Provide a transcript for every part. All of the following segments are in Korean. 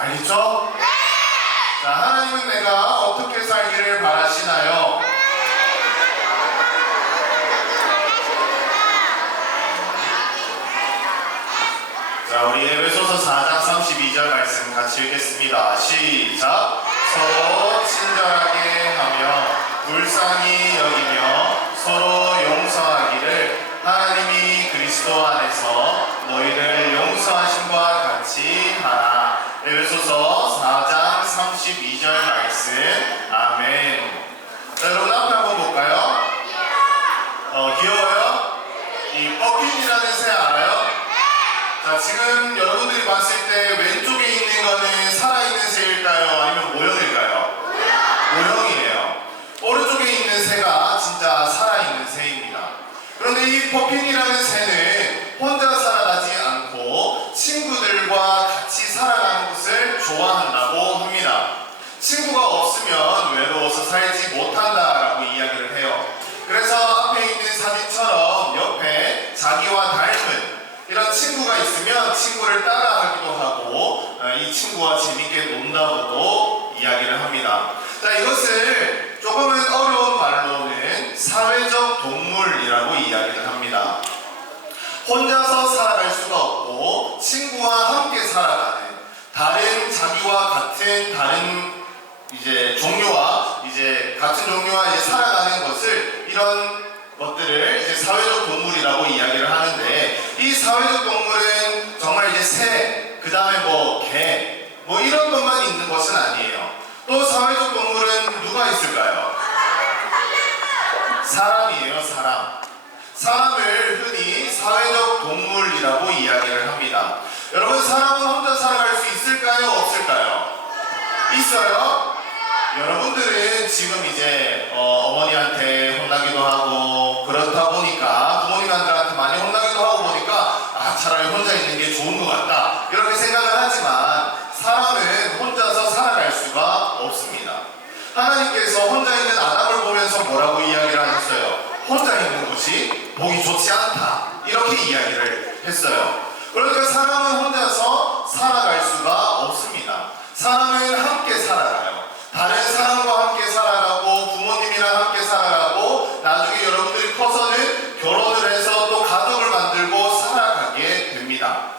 알겠죠? 네! 자, 하나님은 내가 어떻게 살기를 바라시나요? 자, 우리 에베소서 4장 32절 말씀 같이 읽겠습니다. 시작! 서로 친절하게 하며 불쌍히 여기며 서로 용서하기를 하나님이 그리스도 안에서 너희를 용서하심과 같이 하라. 에베소서 4장 32절 말씀. 아멘. 자, 여러분 앞에 한번 볼까요? 귀여워요? 이 퍼핀이라는 새 알아요? 자, 지금 여러분들이 봤을 때 왼쪽에 있는 거는 살아있는 새일까요? 아니면 모형일까요? 모형이에요. 오른쪽에 있는 새가 진짜 살아있는 새입니다. 그런데 이 퍼핀이라는 새는 혼자 살아가지 않고 친구들과 같이 살아가는 것을 좋아한다고 합니다. 친구가 없으면 외로워서 살지 못한다라고 이야기를 해요. 그래서 앞에 있는 사진처럼 옆에 자기와 닮은 이런 친구가 있으면 친구를 따라하기도 하고 이 친구와 재밌게 논다고도 이야기를 합니다. 자, 이것을 조금은 어려운 말로는 사회적 동물이라고 이야기를 합니다. 혼자서 살아갈 수가 없고 친구와 함께 살아가는 다른 자기와 같은 다른 종류와 같은 종류와 살아가는 것을 이런 것들을 사회적 동물이라고 이야기를 하는데 이 사회적 동물은 정말 새, 그 다음에 개, 이런 것만 있는 것은 아니에요. 또 사회적 동물은 누가 있을까요? 사람이에요, 사람. 사람을 흔히 사회적 동물이라고 이야기를 합니다. 여러분, 사람은 혼자 살아갈 수 있을까요? 없을까요? 있어요? 여러분들은 지금 어머니한테 혼나기도 하고 그렇다 보니까 부모님들한테 많이 혼나기도 하고 보니까 차라리 혼자 있는 게 좋은 것 같다 이렇게 생각을 하지만 사람은 혼자서 살아갈 수가 없습니다. 하나님께서 혼자 있는 아담을 보면서 뭐라고 이야기를 하셨어요? 혼자 있는 것이 보기 좋지 않다 이렇게 이야기를 했어요. 그러니까 사람은 혼자서 살아갈 수가 없습니다. 사람은 함께 살아가요. 다른 사람과 함께 살아가고 부모님이랑 함께 살아가고 나중에 여러분들이 커서는 결혼을 해서 또 가족을 만들고 살아가게 됩니다.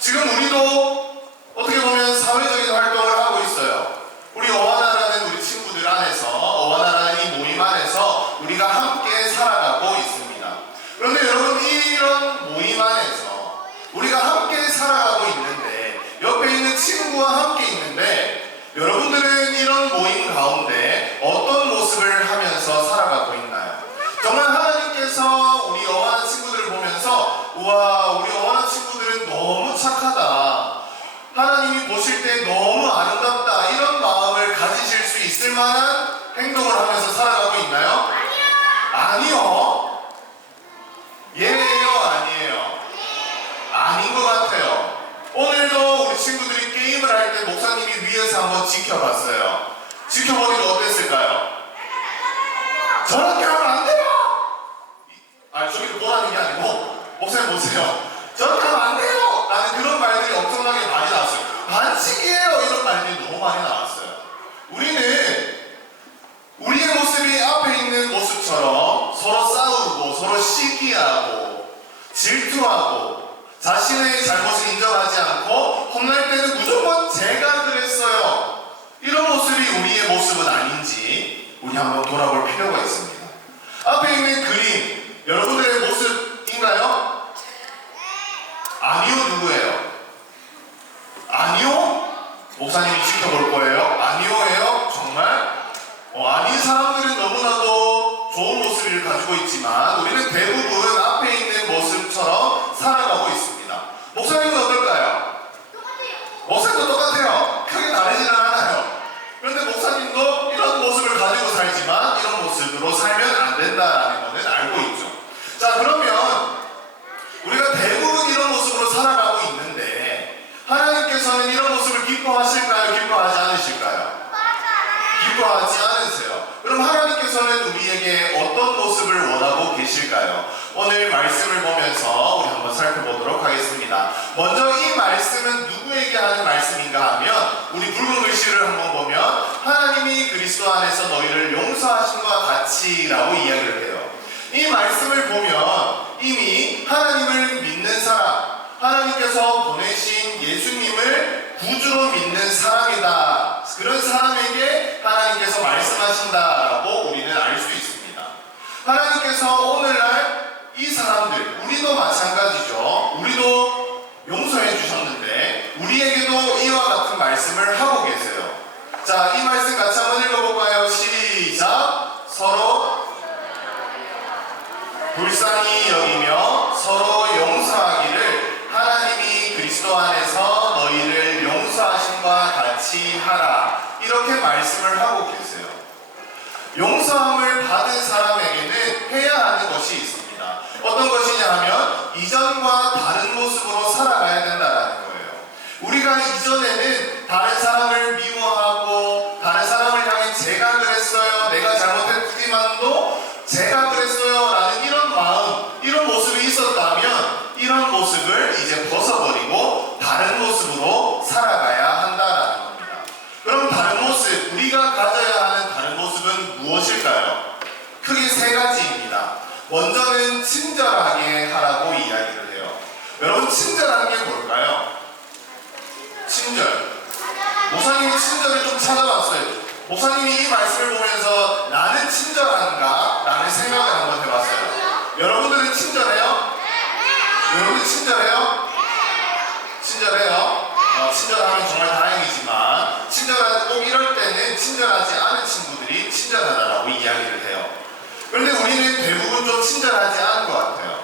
지금 우리도 어떻게 보면 사회적인 활동을 하고 있어요. 우리 어와나라는 우리 친구들 안에서 어와나라는 이 모임 안에서 우리가 함께 살아가고 있습니다. 그런데 여러분, 이런 모임 안에서 우리가 함께 살아가고 있는데 옆에 있는 친구와 함께 있는데 여러분들은 이런 모임 가운데 어떤 모습을 하면서 살아가고 있나요? 정말 하나님께서 우리 어와나 친구들을 보면서 우와, 우리 어와나 친구들은 너무 착하다, 하나님이 보실 때 너무 아름답다 이런 마음을 가지실 수 있을 만한 행동을 하면서 살아가고 있나요? 아니요. 예예요? 아니에요? 아닌 것 같아요. 오늘도 우리 친구들이 게임을 할 때 목사님이 위에서 한번 지켜봤어요. 지켜보니까 어땠을까요? 저렇게 하면 안 돼요! 저기도 뭐라는 게 아니고 목사님 보세요. 저렇게 하면 안 돼요! 라는 그런 말들이 엄청나게 많이 나왔어요. 반칙이에요! 이런 말들이 너무 많이 나왔어요. 우리는 우리의 모습이 앞에 있는 모습처럼 서로 싸우고 서로 시기하고 질투하고 자신의 잘못을 인정하지 않고 혼날 때는 무조건 제가 그랬어요, 이런 모습이 우리의 모습은 아닌지 우리 한번 돌아볼 필요가 있습니다. 앞에 있는 그림 여러분들의 모습인가요? 아니요. 누구예요? 아니요? 목사님이 지켜볼 거예요? 아니요예요? 정말? 아닌 사람들은 너무나도 좋은 모습을 가지고 있지만 우리는 대부분 앞에 있는 모습처럼 살아가고 있습니다. 목사님은 어떨까요? 목사님도 똑같아요. 크게 다르지는 않아요. 그런데 목사님도 이런 모습을 가지고 살지만 이런 모습으로 살면 안 된다는 것은 알고 있죠. 자, 그러면 우리가 대부분 이런 모습으로 살아가고 있는데 하나님께서는 이런 모습을 기뻐하실까요? 기뻐하지 않으실까요? 기뻐하지 않으세요. 그럼 하나님께서는 우리에게 어떤 모습을 원하고 계실까요? 오늘 말씀을 보면서 우리 한번 살펴보도록 하겠습니다. 먼저 이 말씀은 누구에게 하는 말씀인가 하면 구절을 한번 보면 하나님이 그리스도 안에서 너희를 용서하심과 같이라고 이야기를 해요. 이 말씀을 보면 이미 하나님을 믿는 사람, 하나님께서 보내신 예수님을 구주로 믿는 사람이다. 그런 사람에게 하나님께서 말씀하신다라고 우리는 알 수 있습니다. 하나님께서 오늘날 이 사람들, 우리도 마찬가지죠. 우리도 용서해 주셨는데 우리에게도 이와 같은 말씀을 하고 계세요. 자, 이 말씀 같이 한번 읽어볼까요? 시작! 서로 불쌍히 여기며 서로 용서하기를 하나님이 그리스도 안에서 너희를 용서하심과 같이 하라. 이렇게 말씀을 하고 계세요. 용서함을 받은 사람에게는 해야 하는 것이 있습니다. 어떤 것이냐 하면 이전과 다른 모습으로 살아가야 된다는 거예요. 우리가 이전에는 다른 사람을 미워하고 다른 사람을 향해 제가 그랬어요, 내가 잘못했지만도 제가 그랬어요 라는 이런 마음, 이런 모습이 있었다면 이런 모습을 이제 벗어버리고 다른 모습으로 살아가야 한다는 겁니다. 그럼 다른 모습, 우리가 가져야 하는 다른 모습은 무엇일까요? 크게 세 가지입니다. 먼저는 친절하게 하라고 이야기를 해요. 여러분, 친절한 게 뭘까요? 친절. 목사님이 친절을 좀 찾아봤어요. 목사님이 이 말씀을 보면서 나는 친절한가? 라는 생각을 한번 해봤어요. 여러분들은 친절해요? 여러분들 친절해요? 친절해요? 친절하면 정말 다행이지만 꼭 이럴 때는 친절하지 않은 친구들이 친절하다라고 이야기를 해요. 그런데 우리는 대부분 좀 친절하지 않은 것 같아요.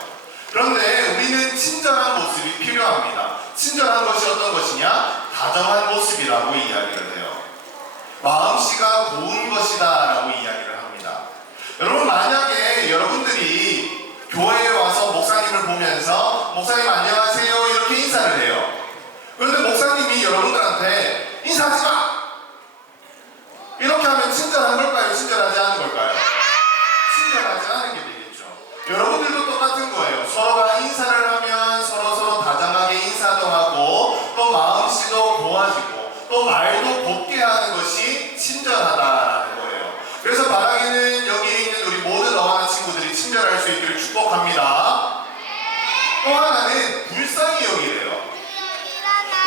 그런데 우리는 친절한 모습이 필요합니다. 친절한 것이 어떤 것이냐? 다정한 모습이라고 이야기를 해요. 마음씨가 고운 것이다 라고 이야기를 합니다. 여러분, 만약에 여러분들이 교회에 와서 목사님을 보면서 목사님 안녕하세요 이렇게 인사를 해요. 그런데 목사님이 여러분들한테 인사하지 마! 이렇게 하면 친절한 걸까요? 친절하지 않은 걸까요? 친절하지 않은 게 되겠죠. 여러분들도 똑같은 거예요. 서로가 인사를 하면 서로 다정하게 인사도 하고 또 마음씨도 고와지고 또 말도 곱게 하는 것이 친절하다라는 거예요. 그래서 바라기는 여기에 있는 우리 모든 어하나 친구들이 친절할 수 있기를 축복합니다. 또 하나는 불쌍히 여기래요.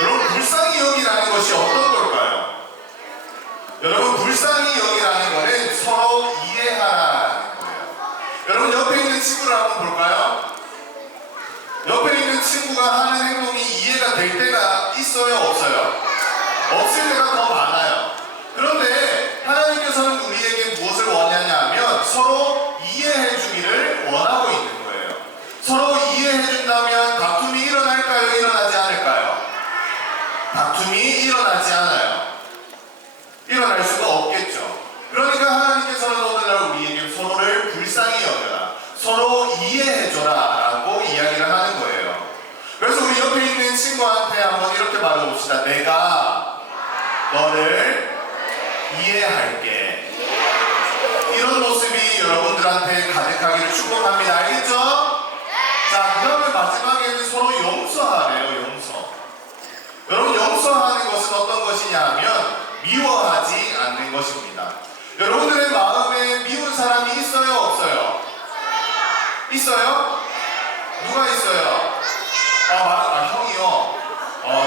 여러분, 불쌍히 여기라는 것이 어떤 걸까요? 여러분, 불쌍히 여기라는 것은 서로 이해하라는 거예요. 여러분, 옆에 있는 친구를 한번 볼까요? 옆에 있는 친구가 하는 행동이 이해가 될 때가 있어요, 없어요? 없을 때가 더 많아요. 그런데 하나님께서는 우리에게 무엇을 원하냐 하면 서로 이해해 주기를 원하고 있는 거예요. 서로 이해해 준다면 다툼이 일어날까요? 일어나지 않을까요? 다툼이 일어나지 않아요. 일어날 수가 없겠죠. 그러니까 하나님께서는 오늘날 우리에게 서로를 불쌍히 여겨라, 서로 이해해줘라 라고 이야기를 하는 거예요. 그래서 우리 옆에 있는 친구한테 한번 이렇게 말해봅시다. 내가 너를 이해할게. 이런 모습이 여러분들한테 가득하기를 축복합니다. 알겠죠? 자, 그 다음에 마지막에는 서로 용서하래요. 용서. 여러분, 용서하는 것은 어떤 것이냐 하면 미워하지 않는 것입니다. 여러분들의 마음에 미운 사람이 있어요, 없어요? 있어요? 누가 있어요? 형이요.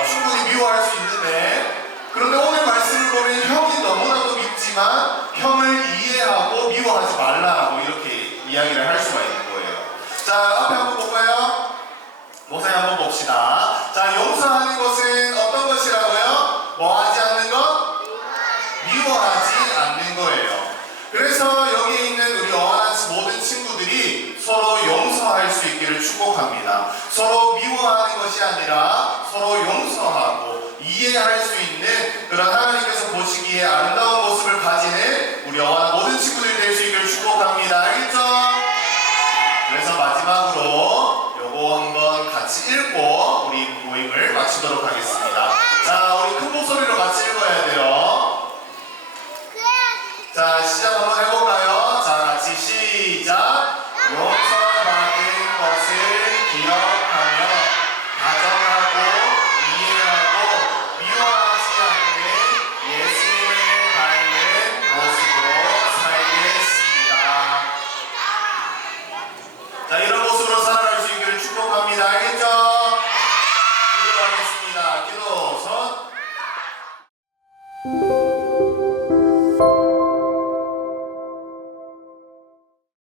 충분히 미워할 수 있는데, 그런데 오늘 말씀을 보면 형이 너무나도 밉지만 형을 이해하고 미워하지 말라라고 이렇게 이야기를 할 수가 있는 거예요. 자, 앞에 한번 볼까요? 목사님 한번 봅시다. 자, 용서하는 것은 어떤 것이라고요? 뭐 하지 않는 것? 미워하지 않는 거예요. 그래서 여기에 있는 우리 어하나 모든 친구들이 서로 용서할 수 있기를 축복합니다. 서로 미워하는 것이 아니라 서로 용서하고 이해할 수 있는 그런 하나님께서 보시기에 아름다운 모습을 가지는 우리 어하나 모든 친구들이 될 수 있기를 축복합니다. 알겠죠? 그래서 마지막으로 요거 한번 같이 읽고 우리 모임을 마치도록 하겠습니다. 자, 우리 큰 목소리로 같이 읽어야 돼요. 자, 시작 한번 해볼까요? 자, 같이 시작. 용서받은 것을 기억